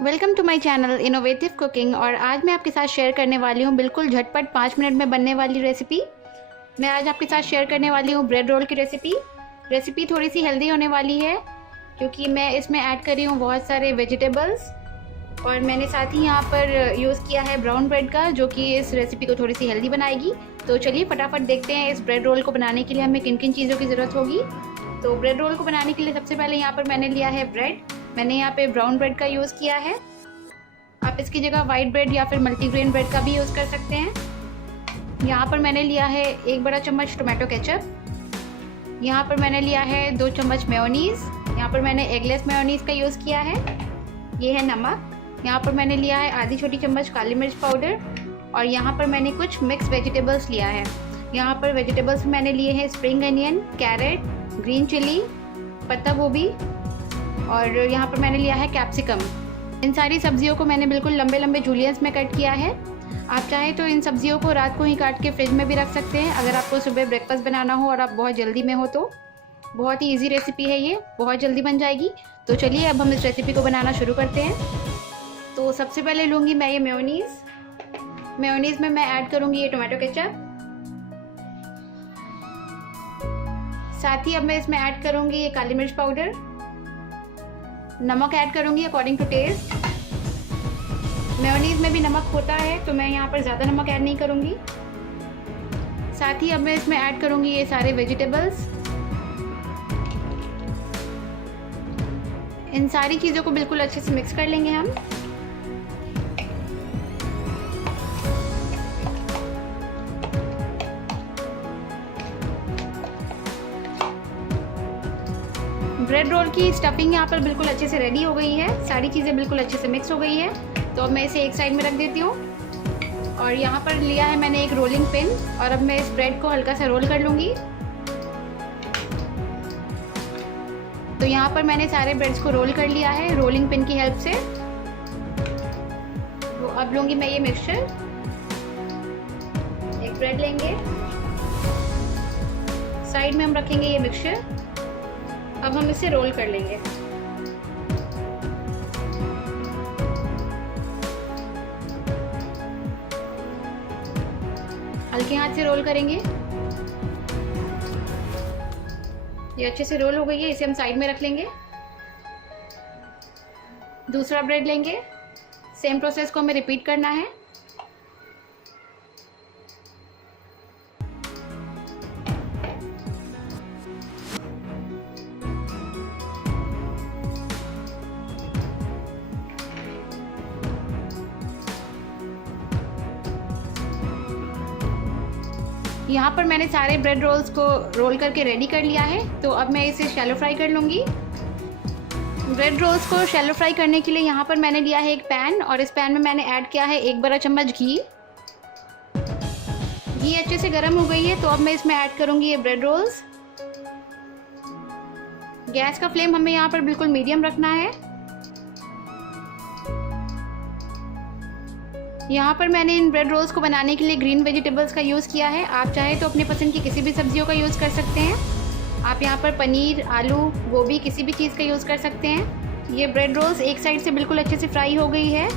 Welcome to my channel innovative cooking. और आज मैं आपके साथ शेयर करने वाली हूँ बिल्कुल झटपट 5 मिनट में बनने वाली रेसिपी। मैं आज आपके साथ शेयर करने वाली हूँ ब्रेड रोल की रेसिपी थोड़ी सी हेल्दी होने वाली है क्योंकि मैं इसमें ऐड कर रही हूँ बहुत सारे वेजिटेबल्स और मैंने साथ ही यहाँ पर यूज़ किया है ब्राउन ब्रेड का, जो कि इस रेसिपी को थोड़ी सी हेल्दी बनाएगी। तो चलिए फटाफट देखते हैं इस ब्रेड रोल को बनाने के लिए हमें किन किन चीज़ों की ज़रूरत होगी। तो ब्रेड रोल को बनाने के लिए सबसे पहले यहाँ पर मैंने लिया है ब्रेड। मैंने यहाँ पे ब्राउन ब्रेड का यूज़ किया है। आप इसकी जगह वाइट ब्रेड या फिर मल्टीग्रेन ब्रेड का भी यूज़ कर सकते हैं। यहाँ पर मैंने लिया है 1 बड़ा चम्मच टोमेटो केचप। यहाँ पर मैंने लिया है 2 चम्मच मेयोनीज़। यहाँ पर मैंने एगलेस मेयोनीज़ का यूज़ किया है। ये है नमक। यहाँ पर मैंने लिया है आधी छोटी चम्मच काली मिर्च पाउडर। और यहाँ पर मैंने कुछ मिक्स वेजिटेबल्स लिया है। यहाँ पर वेजिटेबल्स मैंने लिए हैं spring onion, carrot, green chilli, पत्ता गोभी और यहाँ पर मैंने लिया है कैप्सिकम। इन सारी सब्जियों को मैंने बिल्कुल लंबे लंबे जूलियंस में कट किया है। आप चाहें तो इन सब्जियों को रात को ही काट के फ्रिज में भी रख सकते हैं अगर आपको सुबह ब्रेकफास्ट बनाना हो और आप बहुत जल्दी में हो तो। बहुत ही इजी रेसिपी है, ये बहुत जल्दी बन जाएगी। तो चलिए अब हम इस रेसिपी को बनाना शुरू करते हैं। तो सबसे पहले लूँगी मैं ये मेयोनीज़ में मैं ऐड करूँगी ये टोमेटो केचप। साथ ही अब मैं इसमें ऐड करूँगी ये काली मिर्च पाउडर। नमक ऐड करूँगी अकॉर्डिंग टू टेस्ट। मेयोनीज़ में भी नमक होता है तो मैं यहाँ पर ज़्यादा नमक ऐड नहीं करूँगी। साथ ही अब मैं इसमें ऐड करूँगी ये सारे वेजिटेबल्स। इन सारी चीज़ों को बिल्कुल अच्छे से मिक्स कर लेंगे हम। ब्रेड रोल की स्टफिंग यहाँ पर बिल्कुल अच्छे से रेडी हो गई है। सारी चीज़ें बिल्कुल अच्छे से मिक्स हो गई है। तो अब मैं इसे एक साइड में रख देती हूँ। और यहाँ पर लिया है मैंने एक रोलिंग पिन और अब मैं इस ब्रेड को हल्का सा रोल कर लूँगी। तो यहाँ पर मैंने सारे ब्रेड्स को रोल कर लिया है रोलिंग पिन की हेल्प से। तो अब लूँगी मैं ये मिक्सचर। एक ब्रेड लेंगे, साइड में हम रखेंगे ये मिक्सचर। अब हम इसे रोल कर लेंगे। हल्के हाथ से रोल करेंगे। ये अच्छे से रोल हो गई है, इसे हम साइड में रख लेंगे। दूसरा ब्रेड लेंगे, सेम प्रोसेस को हमें रिपीट करना है। यहाँ पर मैंने सारे ब्रेड रोल्स को रोल करके रेडी कर लिया है। तो अब मैं इसे शैलो फ्राई कर लूँगी। ब्रेड रोल्स को शैलो फ्राई करने के लिए यहाँ पर मैंने लिया है एक पैन और इस पैन में मैंने ऐड किया है 1 बड़ा चम्मच घी। घी अच्छे से गर्म हो गई है तो अब मैं इसमें ऐड करूँगी ये ब्रेड रोल्स। गैस का फ्लेम हमें यहाँ पर बिल्कुल मीडियम रखना है। यहाँ पर मैंने इन ब्रेड रोल्स को बनाने के लिए ग्रीन वेजिटेबल्स का यूज़ किया है। आप चाहे तो अपने पसंद की किसी भी सब्जियों का यूज़ कर सकते हैं। आप यहाँ पर पनीर, आलू, गोभी किसी भी चीज़ का यूज़ कर सकते हैं। ये ब्रेड रोल्स एक साइड से बिल्कुल अच्छे से फ्राई हो गई है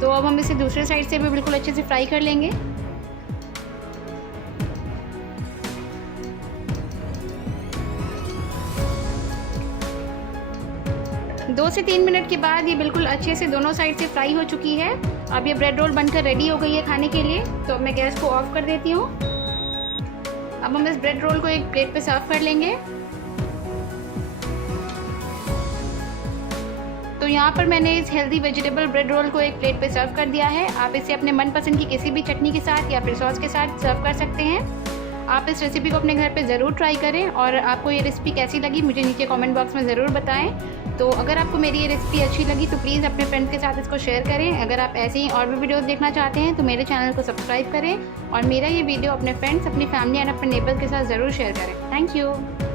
तो अब हम इसे दूसरे साइड से भी बिल्कुल अच्छे से फ्राई कर लेंगे। दो से 3 मिनट के बाद ये बिल्कुल अच्छे से दोनों साइड से फ्राई हो चुकी है। अब ये ब्रेड रोल बनकर रेडी हो गई है खाने के लिए। तो अब मैं गैस को ऑफ कर देती हूँ। अब हम इस ब्रेड रोल को एक प्लेट पे सर्व कर लेंगे। तो यहाँ पर मैंने इस हेल्दी वेजिटेबल ब्रेड रोल को एक प्लेट पे सर्व कर दिया है। आप इसे अपने मनपसंद की किसी भी चटनी के साथ या फिर सॉस के साथ सर्व कर सकते हैं। आप इस रेसिपी को अपने घर पे ज़रूर ट्राई करें और आपको ये रेसिपी कैसी लगी मुझे नीचे कमेंट बॉक्स में ज़रूर बताएं। तो अगर आपको मेरी ये रेसिपी अच्छी लगी तो प्लीज़ अपने फ्रेंड्स के साथ इसको शेयर करें। अगर आप ऐसे ही और भी वीडियोस देखना चाहते हैं तो मेरे चैनल को सब्सक्राइब करें और मेरा ये वीडियो अपने फ्रेंड्स, अपनी फैमिली एंड अपने नेबर्स के साथ ज़रूर शेयर करें। Thank you.